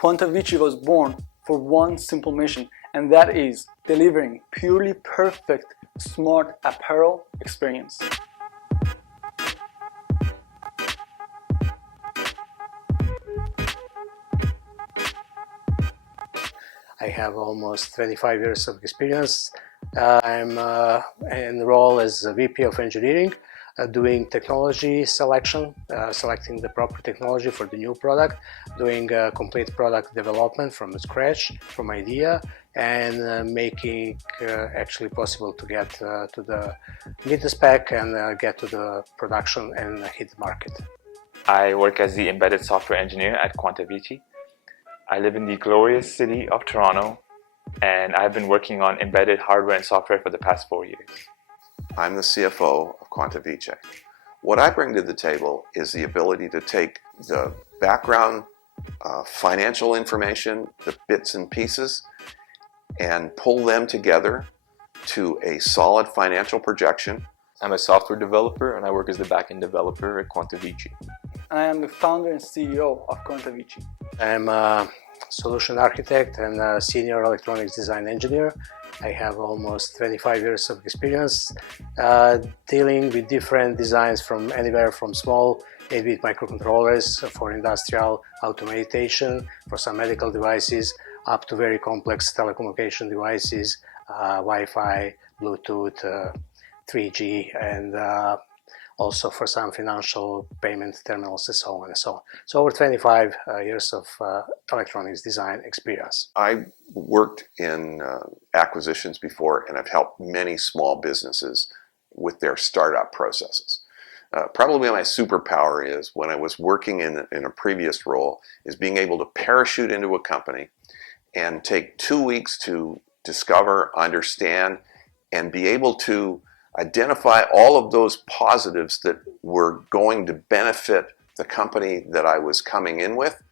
Quanta Vici was born for one simple mission, and that is delivering purely perfect smart apparel experience. I have almost 25 years of experience. I'm in the role as a VP of Engineering, doing technology selection, selecting the proper technology for the new product, doing complete product development from scratch, from idea, and making actually possible to get to meet the spec and get to the production and hit the market. I work as the embedded software engineer at Quanta Vici. I live in the glorious city of Toronto, and I've been working on embedded hardware and software for the past 4 years. I'm the CFO of Quanta Vici. What I bring to the table is the ability to take the background financial information, the bits and pieces, and pull them together to a solid financial projection. I'm a software developer and I work as the backend developer at Quanta Vici. I am the founder and CEO of Quanta Vici. I'm a solution architect and a senior electronics design engineer. I have almost 25 years of experience dealing with different designs from anywhere from small 8-bit microcontrollers for industrial automation, for some medical devices, up to very complex telecommunication devices, Wi-Fi, Bluetooth, 3G, and also for some financial payment terminals and so on and so on. So over 25 years of electronics design experience. I worked in acquisitions before, and I've helped many small businesses with their startup processes. Probably my superpower is, when I was working in a previous role, is being able to parachute into a company and take 2 weeks to discover, understand, and be able to identify all of those positives that were going to benefit the company that I was coming in with,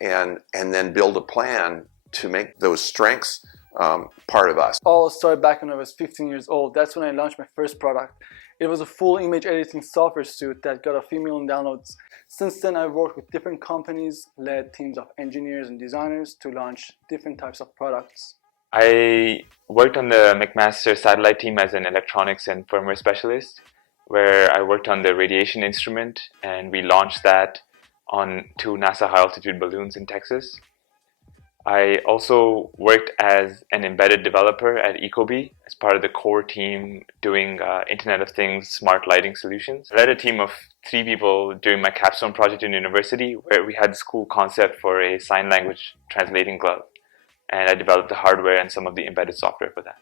and then build a plan to make those strengths part of us. All started back when I was 15 years old. That's when I launched my first product. It was a full image editing software suite that got a few million downloads. Since then, I've worked with different companies, led teams of engineers and designers to launch different types of products. I worked on the McMaster satellite team as an electronics and firmware specialist, where I worked on the radiation instrument, and we launched that on 2 NASA high-altitude balloons in Texas. I also worked as an embedded developer at Ecobee as part of the core team doing Internet of Things smart lighting solutions. I led a team of 3 people during my capstone project in university, where we had this cool concept for a sign language translating glove. And I developed the hardware and some of the embedded software for that.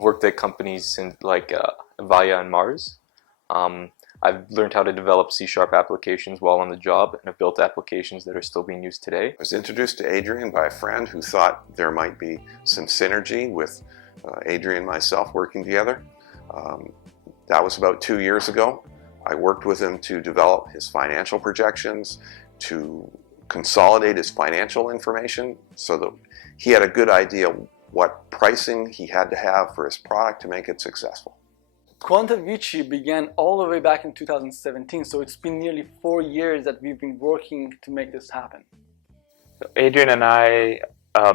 Worked at companies like Avaya and Mars. I've learned how to develop C# applications while on the job, and have built applications that are still being used today. I was introduced to Adrian by a friend who thought there might be some synergy with Adrian and myself working together. That was about 2 years ago. I worked with him to develop his financial projections, to consolidate his financial information so that he had a good idea what pricing he had to have for his product to make it successful. Quanta Vici began all the way back in 2017, so it's been nearly 4 years that we've been working to make this happen. Adrian and I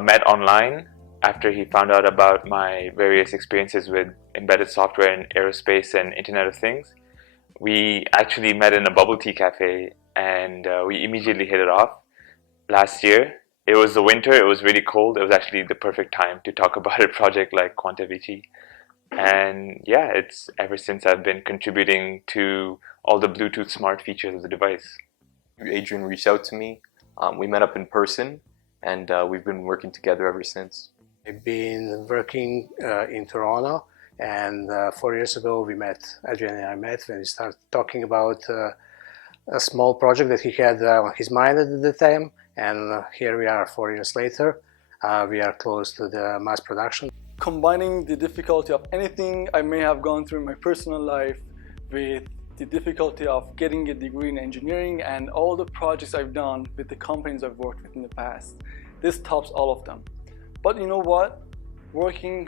met online after he found out about my various experiences with embedded software in aerospace and Internet of Things. We actually met in a bubble tea cafe, and we immediately hit it off. Last year, it was the winter, it was really cold. It was actually the perfect time to talk about a project like Quanta Vici. And yeah, it's ever since I've been contributing to all the Bluetooth smart features of the device. Adrian reached out to me. We met up in person, and we've been working together ever since. I've been working in Toronto, and 4 years ago Adrian and I met when we started talking about a small project that he had on his mind at the time. And here we are 4 years later. We are close to the mass production. Combining the difficulty of anything I may have gone through in my personal life with the difficulty of getting a degree in engineering and all the projects I've done with the companies I've worked with in the past, this tops all of them. But you know what? Working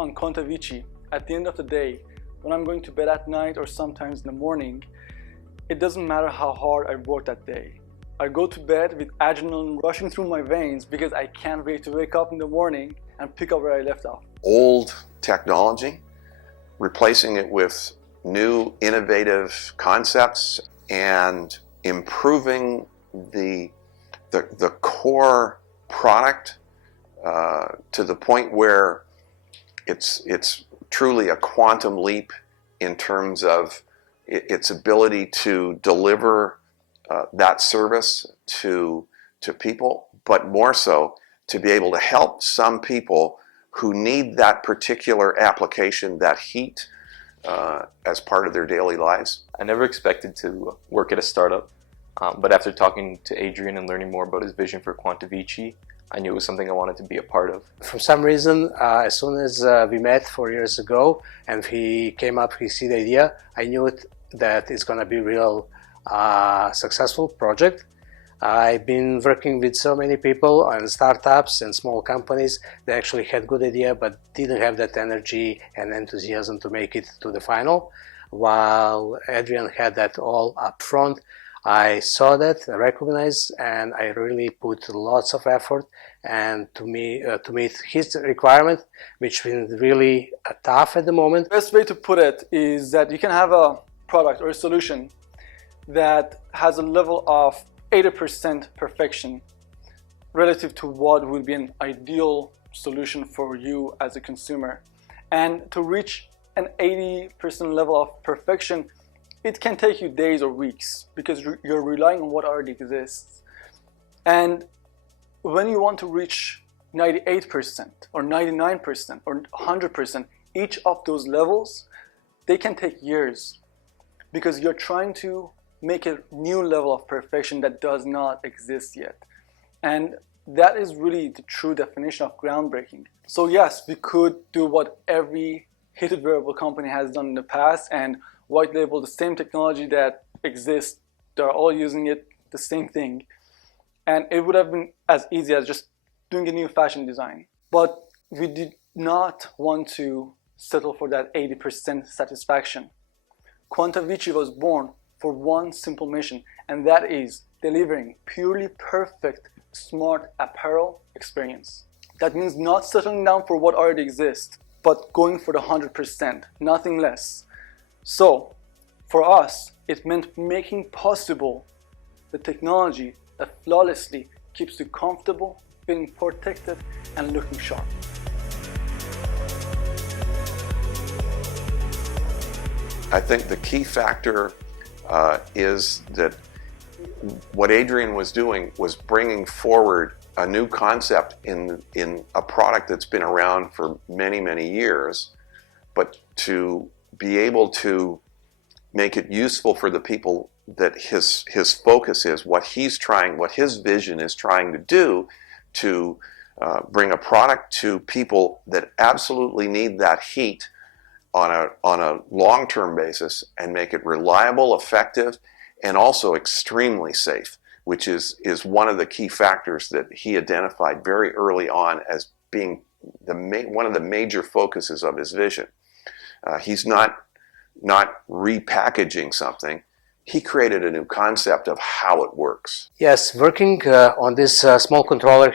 on Quanta Vici, at the end of the day, when I'm going to bed at night or sometimes in the morning, it doesn't matter how hard I worked that day. I go to bed with adrenaline rushing through my veins because I can't wait to wake up in the morning and pick up where I left off. Old technology, replacing it with new innovative concepts, and improving the core product to the point where it's truly a quantum leap in terms of its ability to deliver that service to people, but more so to be able to help some people who need that particular application, that heat, as part of their daily lives. I never expected to work at a startup, but after talking to Adrian and learning more about his vision for Quanta Vici, I knew it was something I wanted to be a part of. For some reason, as soon as we met 4 years ago and he came up with the idea, I knew that it's going to be a real successful project. I've been working with so many people on startups and small companies that actually had good idea but didn't have that energy and enthusiasm to make it to the final. While Adrian had that all up front, I saw that, I recognized, and I really put lots of effort and to meet his requirement, which been really tough at the moment. The best way to put it is that you can have a product or a solution that has a level of 80% perfection relative to what would be an ideal solution for you as a consumer. And to reach an 80% level of perfection, it can take you days or weeks because you're relying on what already exists. And when you want to reach 98% or 99% or 100%, each of those levels, they can take years because you're trying to make a new level of perfection that does not exist yet. And that is really the true definition of groundbreaking. So yes, we could do what every heated wearable company has done in the past and white label the same technology that exists. They're all using it, the same thing. And it would have been as easy as just doing a new fashion design. But we did not want to settle for that 80% satisfaction. Quanta Vici was born for one simple mission, and that is delivering purely perfect smart apparel experience. That means not settling down for what already exists, but going for the 100%, nothing less. So, for us, it meant making possible the technology that flawlessly keeps you comfortable, feeling protected, and looking sharp. I think the key factor is that what Adrian was doing was bringing forward a new concept in a product that's been around for many, many years, but to be able to make it useful for the people that his focus is, what his vision is trying to do, to bring a product to people that absolutely need that heat on a long-term basis and make it reliable, effective, and also extremely safe, which is one of the key factors that he identified very early on as being one of the major focuses of his vision. He's not repackaging something. He created a new concept of how it works. Yes, working on this small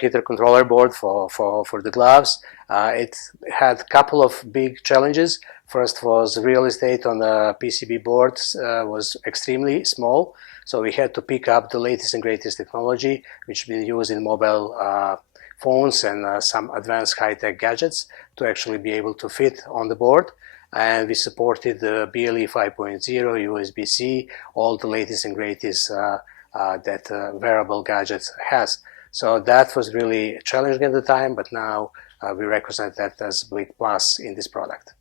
heater controller board for the gloves, it had a couple of big challenges. First was real estate on the PCB boards was extremely small, so we had to pick up the latest and greatest technology, which has been used in mobile phones and some advanced high-tech gadgets to actually be able to fit on the board. And we supported the BLE 5.0, USB-C, all the latest and greatest that wearable gadgets has. So that was really challenging at the time, but now we represent that as a big plus in this product.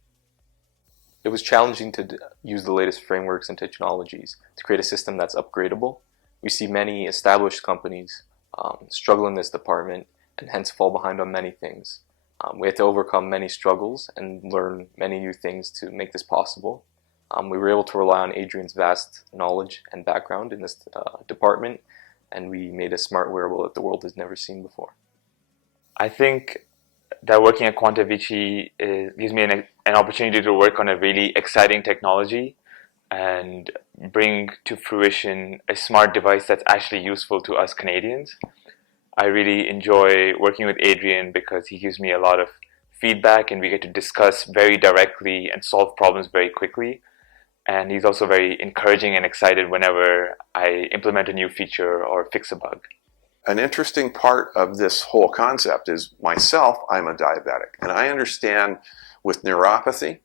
It was challenging to use the latest frameworks and technologies to create a system that's upgradable. We see many established companies struggle in this department and hence fall behind on many things. We had to overcome many struggles and learn many new things to make this possible. We were able to rely on Adrian's vast knowledge and background in this department, and we made a smart wearable that the world has never seen before. I think that working at Quanta Vici gives me an opportunity to work on a really exciting technology and bring to fruition a smart device that's actually useful to us Canadians. I really enjoy working with Adrian because he gives me a lot of feedback and we get to discuss very directly and solve problems very quickly. And he's also very encouraging and excited whenever I implement a new feature or fix a bug. An interesting part of this whole concept is myself, I'm a diabetic, and I understand with neuropathy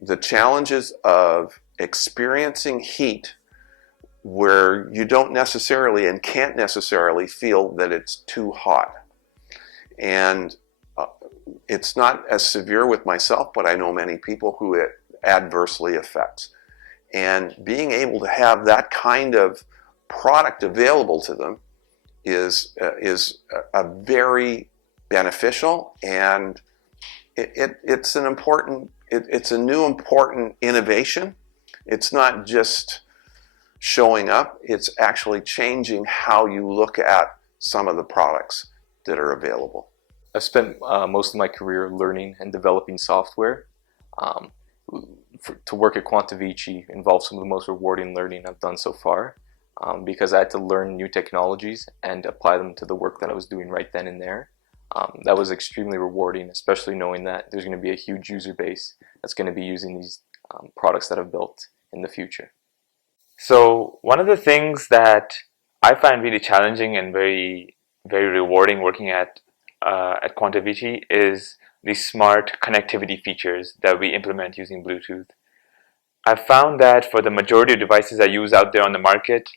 the challenges of experiencing heat where you don't necessarily and can't necessarily feel that it's too hot. And it's not as severe with myself, but I know many people who it adversely affects. And being able to have that kind of product available to them is a very beneficial, and it's an important, it's a new important innovation. It's not just showing up, it's actually changing how you look at some of the products that are available. I've spent most of my career learning and developing software. To work at Quanta Vici involves some of the most rewarding learning I've done so far, because I had to learn new technologies and apply them to the work that I was doing right then and there. That was extremely rewarding, especially knowing that there's going to be a huge user base that's going to be using these products that I've built in the future. So one of the things that I find really challenging and very, very rewarding working at Quanta Vici is the smart connectivity features that we implement using Bluetooth. I've found that for the majority of devices I use out there on the market,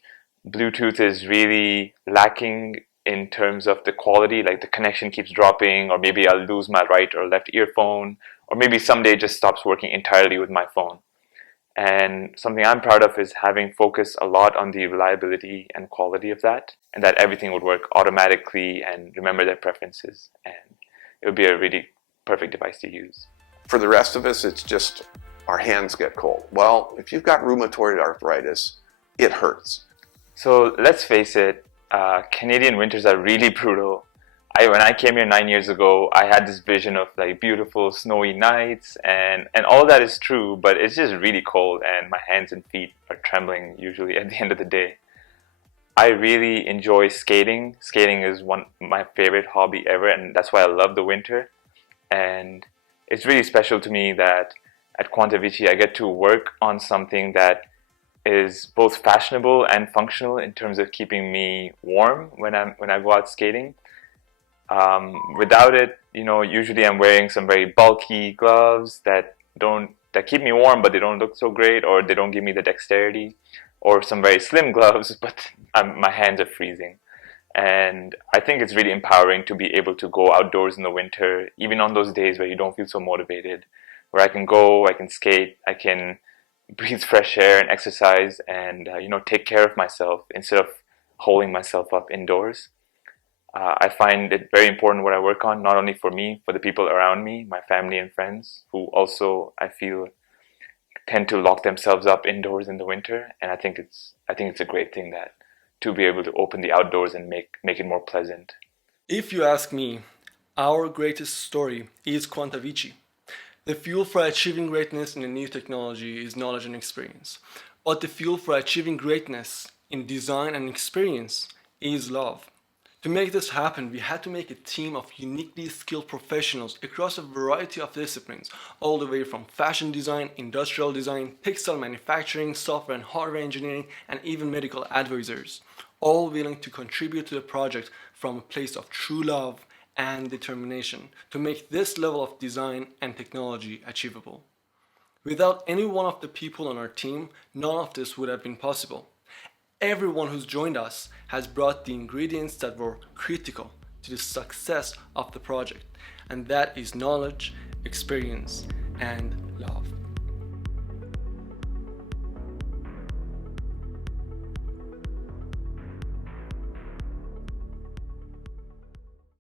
Bluetooth is really lacking in terms of the quality, like the connection keeps dropping, or maybe I'll lose my right or left earphone, or maybe someday it just stops working entirely with my phone. And something I'm proud of is having focused a lot on the reliability and quality of that, and that everything would work automatically and remember their preferences, and it would be a really perfect device to use. For the rest of us, it's just our hands get cold. Well, if you've got rheumatoid arthritis, it hurts. So let's face it, Canadian winters are really brutal. When I came here 9 years ago, I had this vision of like beautiful snowy nights, and all that is true, but it's just really cold and my hands and feet are trembling usually at the end of the day. I really enjoy skating. Skating is my favorite hobby ever, and that's why I love the winter. And it's really special to me that at Quanta Vici I get to work on something that is both fashionable and functional in terms of keeping me warm when I go out skating. Without it, usually I'm wearing some very bulky gloves that keep me warm, but they don't look so great, or they don't give me the dexterity, or some very slim gloves, but my hands are freezing. And I think it's really empowering to be able to go outdoors in the winter, even on those days where you don't feel so motivated, where I can go, I can skate, I can breathe fresh air and exercise and take care of myself instead of holding myself up indoors. I find it very important what I work on, not only for me, for the people around me, my family and friends, who also I feel tend to lock themselves up indoors in the winter. And I think it's a great thing that to be able to open the outdoors and make it more pleasant. If you ask me, our greatest story is Quanta Vici. The fuel for achieving greatness in a new technology is knowledge and experience. But the fuel for achieving greatness in design and experience is love. To make this happen, we had to make a team of uniquely skilled professionals across a variety of disciplines, all the way from fashion design, industrial design, textile manufacturing, software and hardware engineering, and even medical advisors, all willing to contribute to the project from a place of true love and determination to make this level of design and technology achievable. Without any one of the people on our team, none of this would have been possible. Everyone who's joined us has brought the ingredients that were critical to the success of the project, and that is knowledge, experience, and love.